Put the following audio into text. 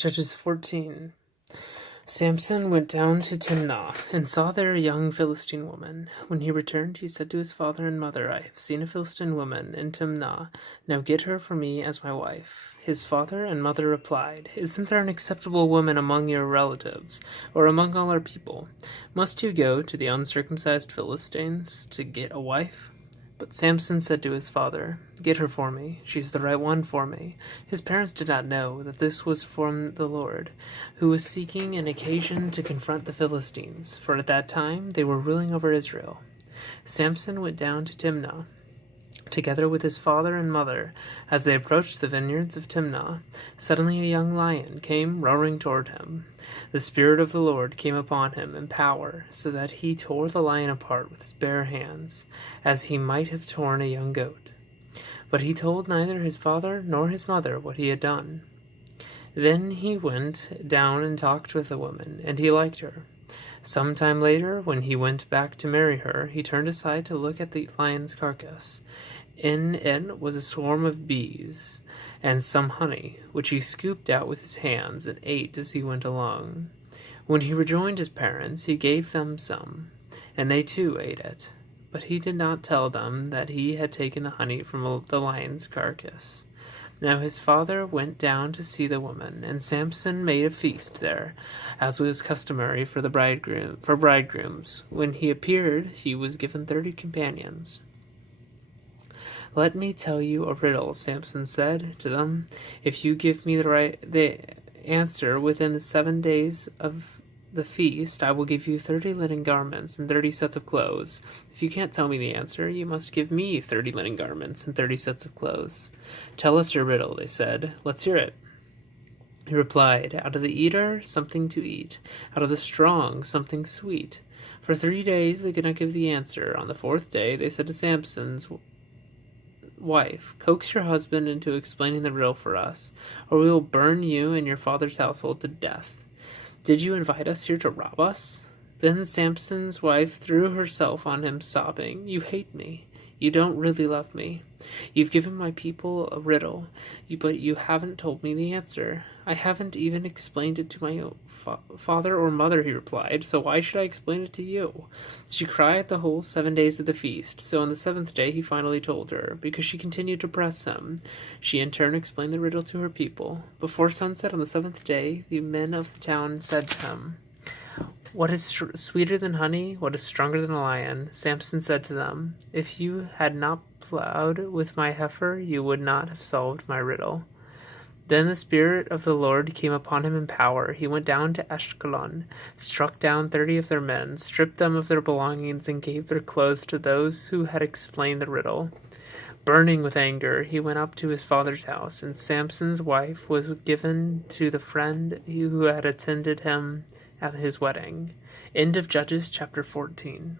Judges 14. Samson went down to Timnah, and saw there a young Philistine woman. When he returned, he said to his father and mother, I have seen a Philistine woman in Timnah. Now get her for me as my wife. His father and mother replied, Isn't there an acceptable woman among your relatives, or among all our people? Must you go to the uncircumcised Philistines to get a wife? But Samson said to his father, Get her for me. She is the right one for me. His parents did not know that this was from the Lord, who was seeking an occasion to confront the Philistines, for at that time they were ruling over Israel. Samson went down to Timnah, together with his father and mother. As they approached the vineyards of Timnah, suddenly a young lion came roaring toward him. The Spirit of the Lord came upon him in power, so that he tore the lion apart with his bare hands, as he might have torn a young goat. But he told neither his father nor his mother what he had done. Then he went down and talked with the woman, and he liked her. Some time later, when he went back to marry her, he turned aside to look at the lion's carcass. In it was a swarm of bees and some honey, which he scooped out with his hands and ate as he went along. When he rejoined his parents, he gave them some, and they too ate it. But he did not tell them that he had taken the honey from the lion's carcass. Now his father went down to see the woman, and Samson made a feast there, as was customary for bridegrooms. When he appeared, he was given 30 companions. Let me tell you a riddle, Samson said to them. If you give me the answer within the 7 days of the feast, I will give you 30 linen garments and 30 sets of clothes. If you can't tell me the answer, you must give me 30 linen garments and 30 sets of clothes. Tell us your riddle, they said. Let's hear it. He replied, Out of the eater, something to eat. Out of the strong, something sweet. For 3 days they could not give the answer. On the 4th day, they said to Samson's wife, Coax your husband into explaining the riddle for us, or we will burn you and your father's household to death. Did you invite us here to rob us? Then Samson's wife threw herself on him, sobbing, You hate me. You don't really love me. You've given my people a riddle, but you haven't told me the answer. I haven't even explained it to my father or mother, he replied, so why should I explain it to you? She cried the whole 7 days of the feast, so on the 7th day he finally told her, because she continued to press him. She in turn explained the riddle to her people. Before sunset on the 7th day, the men of the town said to him, What is sweeter than honey? What is stronger than a lion? Samson said to them, If you had not plowed with my heifer, you would not have solved my riddle. Then the Spirit of the Lord came upon him in power. He went down to Ashkelon, struck down 30 of their men, stripped them of their belongings, and gave their clothes to those who had explained the riddle. Burning with anger, he went up to his father's house, and Samson's wife was given to the friend who had attended him at his wedding. End of Judges chapter 14.